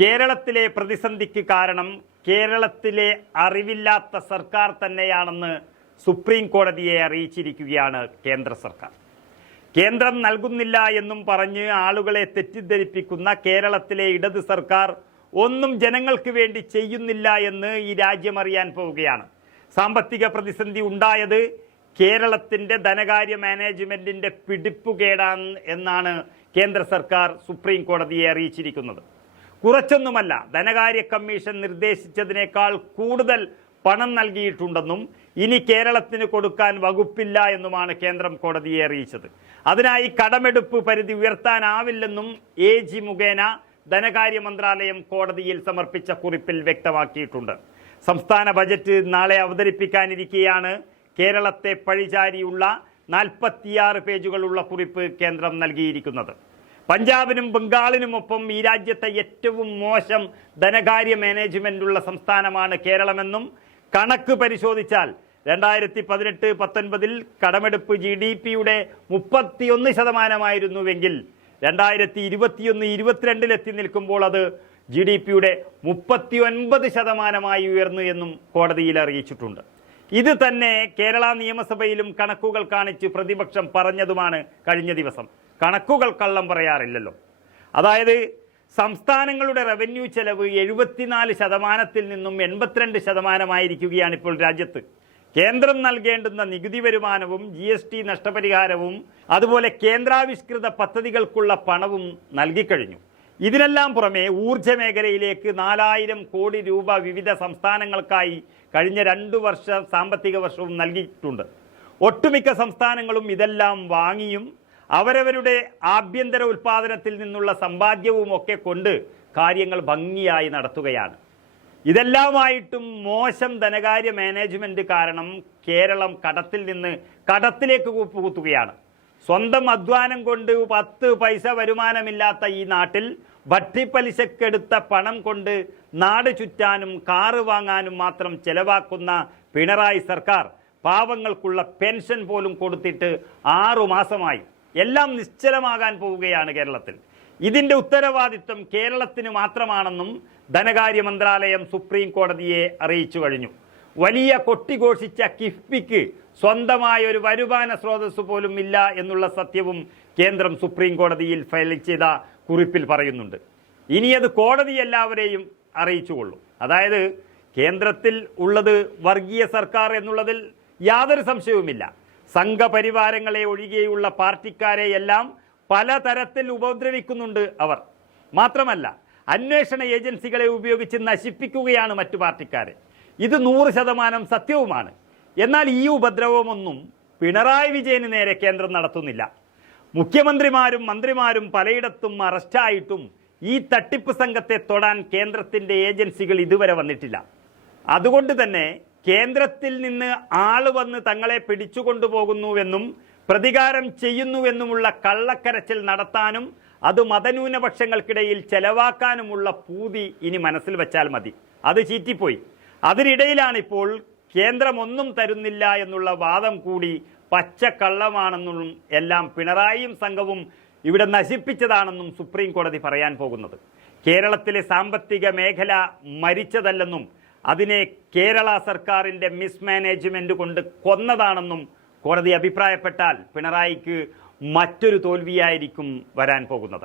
കേരളത്തിലെ പ്രതിസന്ധിക്ക് കാരണം കേരളത്തിലെ അറിവില്ലാത്ത സർക്കാർ തന്നെയാണെന്ന് സുപ്രീം കോടതിയെ അറിയിച്ചിരിക്കുകയാണ് കേന്ദ്ര സർക്കാർ. കേന്ദ്രം നൽകുന്നില്ല എന്നും പറഞ്ഞ് ആളുകളെ തെറ്റിദ്ധരിപ്പിക്കുന്ന കേരളത്തിലെ ഇടത് സർക്കാർ ഒന്നും ജനങ്ങൾക്ക് വേണ്ടി ചെയ്യുന്നില്ല എന്ന് ഈ രാജ്യം അറിയാൻ പോവുകയാണ്. സാമ്പത്തിക പ്രതിസന്ധി ഉണ്ടായത് കേരളത്തിന്റെ ധനകാര്യ മാനേജ്മെന്റിന്റെ പിടിപ്പുകേടാണ് എന്നാണ് കേന്ദ്ര സർക്കാർ സുപ്രീം കോടതിയെ അറിയിച്ചിരിക്കുന്നത്. കുറച്ചൊന്നുമല്ല. ധനകാര്യ കമ്മീഷൻ നിർദ്ദേശിച്ചതിനേക്കാൾ കൂടുതൽ പണം നൽകിയിട്ടുണ്ടെന്നും ഇനി കേരളത്തിന് കൊടുക്കാൻ വകുപ്പില്ല എന്നുമാണ് കേന്ദ്രം കോടതിയെ അറിയിച്ചത്. അതിനായി കടമെടുപ്പ് പരിധി ഉയർത്താനാവില്ലെന്നും എ ജി മുഖേന ധനകാര്യ മന്ത്രാലയം കോടതിയിൽ സമർപ്പിച്ച കുറിപ്പിൽ വ്യക്തമാക്കിയിട്ടുണ്ട്. സംസ്ഥാന ബജറ്റ് നാളെ അവതരിപ്പിക്കാനിരിക്കെയാണ് കേരളത്തെ പഴിചാരിയുള്ള നാൽപ്പത്തിയാറ് പേജുകളുള്ള കുറിപ്പ് കേന്ദ്രം നൽകിയിരിക്കുന്നത്. പഞ്ചാബിനും ബംഗാളിനുമൊപ്പം ഈ രാജ്യത്തെ ഏറ്റവും മോശം ധനകാര്യ മാനേജ്മെന്റുള്ള സംസ്ഥാനമാണ് കേരളമെന്നും കണക്ക് പരിശോധിച്ചാൽ രണ്ടായിരത്തി പതിനെട്ട് പത്തൊൻപതിൽ കടമെടുപ്പ് ജി ഡി പിയുടെ മുപ്പത്തിയൊന്ന് ശതമാനമായിരുന്നുവെങ്കിൽ രണ്ടായിരത്തി ഇരുപത്തിയൊന്ന് ഇരുപത്തിരണ്ടിൽ എത്തി നിൽക്കുമ്പോൾ അത് ജി ഡി പിയുടെ മുപ്പത്തി ഒൻപത് ശതമാനമായി ഉയർന്നു എന്നും കോടതിയിൽ അറിയിച്ചിട്ടുണ്ട്. ഇത് തന്നെ കേരള നിയമസഭയിലും കണക്കുകൾ കാണിച്ച് പ്രതിപക്ഷം പറഞ്ഞതുമാണ് കഴിഞ്ഞ ദിവസം. കണക്കുകൾ കള്ളം പറയാറില്ലല്ലോ. അതായത് സംസ്ഥാനങ്ങളുടെ റവന്യൂ ചെലവ് എഴുപത്തിനാല് ശതമാനത്തിൽ നിന്നും എൺപത്തിരണ്ട് ശതമാനമായിരിക്കുകയാണ് ഇപ്പോൾ രാജ്യത്ത്. കേന്ദ്രം നൽകേണ്ടുന്ന നികുതി വരുമാനവും ജി എസ് ടി നഷ്ടപരിഹാരവും അതുപോലെ കേന്ദ്രാവിഷ്കൃത പദ്ധതികൾക്കുള്ള പണവും നൽകിക്കഴിഞ്ഞു. ഇതിനെല്ലാം പുറമെ ഊർജ മേഖലയിലേക്ക് നാലായിരം കോടി രൂപ വിവിധ സംസ്ഥാനങ്ങൾക്കായി കഴിഞ്ഞ രണ്ടു വർഷ സാമ്പത്തിക വർഷവും നൽകിയിട്ടുണ്ട്. ഒട്ടുമിക്ക സംസ്ഥാനങ്ങളും ഇതെല്ലാം വാങ്ങിയും അവരവരുടെ ആഭ്യന്തര ഉൽപാദനത്തിൽ നിന്നുള്ള സമ്പാദ്യവും ഒക്കെ കൊണ്ട് കാര്യങ്ങൾ ഭംഗിയായി നടത്തുകയാണ്. ഇതെല്ലാമായിട്ടും മോശം ധനകാര്യ മാനേജ്മെന്റ് കാരണം കേരളം കടത്തിൽ നിന്ന് കടത്തിലേക്ക് കൂപ്പുകുത്തുകയാണ് സ്വന്തം അധ്വാനം കൊണ്ട് പത്ത് പൈസ വരുമാനമില്ലാത്ത ഈ നാട്ടിൽ വട്ടിപ്പലിശക്കെടുത്ത പണം കൊണ്ട് നാട് ചുറ്റാനും കാറ് വാങ്ങാനും മാത്രം ചെലവാക്കുന്ന പിണറായി സർക്കാർ പാവങ്ങൾക്കുള്ള പെൻഷൻ പോലും കൊടുത്തിട്ട് ആറു മാസമായി. എല്ലാം നിശ്ചലമാകാൻ പോവുകയാണ് കേരളത്തിൽ. ഇതിന്റെ ഉത്തരവാദിത്വം കേരളത്തിന് മാത്രമാണെന്നും ധനകാര്യ മന്ത്രാലയം സുപ്രീം കോടതിയെ അറിയിച്ചു കഴിഞ്ഞു. വലിയ കൊട്ടിഘോഷിച്ച കിഫ്ബിക്ക് സ്വന്തമായ ഒരു വരുമാന സ്രോതസ് പോലും ഇല്ല എന്നുള്ള സത്യവും കേന്ദ്രം സുപ്രീം കോടതിയിൽ ഫയൽ ചെയ്ത കുറിപ്പിൽ പറയുന്നുണ്ട്. ഇനി അത് കോടതി എല്ലാവരെയും അറിയിച്ചുകൊള്ളും. അതായത് കേന്ദ്രത്തിൽ ഉള്ളത് വർഗീയ സർക്കാർ എന്നുള്ളതിൽ യാതൊരു സംശയവുമില്ല. സംഘപരിവാരങ്ങളെ ഒഴികെയുള്ള പാർട്ടിക്കാരെ എല്ലാം പലതരത്തിൽ ഉപദ്രവിക്കുന്നുണ്ട് അവർ. മാത്രമല്ല അന്വേഷണ ഏജൻസികളെ ഉപയോഗിച്ച് നശിപ്പിക്കുകയാണ് മറ്റു പാർട്ടിക്കാരെ. ഇത് നൂറ് ശതമാനം സത്യവുമാണ്. എന്നാൽ ഈ ഉപദ്രവമൊന്നും പിണറായി വിജയന് നേരെ കേന്ദ്രം നടത്തുന്നില്ല. മുഖ്യമന്ത്രിമാരും മന്ത്രിമാരും പലയിടത്തും അറസ്റ്റായിട്ടും ഈ തട്ടിപ്പ് സംഘത്തെ തൊടാൻ കേന്ദ്രത്തിന്റെ ഏജൻസികൾ ഇതുവരെ വന്നിട്ടില്ല. അതുകൊണ്ട് തന്നെ കേന്ദ്രത്തിൽ നിന്ന് ആൾ വന്ന് തങ്ങളെ പിടിച്ചുകൊണ്ടുപോകുന്നുവെന്നും പ്രതികാരം ചെയ്യുന്നുവെന്നുമുള്ള കള്ളക്കരച്ചിൽ നടത്താനും അത് മതന്യൂനപക്ഷങ്ങൾക്കിടയിൽ ചെലവാക്കാനുമുള്ള പൂതി ഇനി മനസ്സിൽ വെച്ചാൽ മതി. അത് ചീറ്റിപ്പോയി. അതിനിടയിലാണ് ഇപ്പോൾ കേന്ദ്രം ഒന്നും തരുന്നില്ല എന്നുള്ള വാദം കൂടി പച്ചക്കള്ളമാണെന്നും എല്ലാം പിണറായിയും സംഘവും ഇവിടെ നശിപ്പിച്ചതാണെന്നും സുപ്രീം കോടതി പറയാൻ പോകുന്നത്. കേരളത്തിലെ സാമ്പത്തിക മേഖല മരിച്ചതല്ലെന്നും അതിനെ കേരള സർക്കാരിന്റെ മിസ്മാനേജ്മെന്റ് കൊണ്ട് കൊന്നതാണെന്നും കോടതി അഭിപ്രായപ്പെട്ടാൽ പിണറായിക്ക് മറ്റൊരു തോൽവിയായിരിക്കും വരാൻ പോകുന്നത്.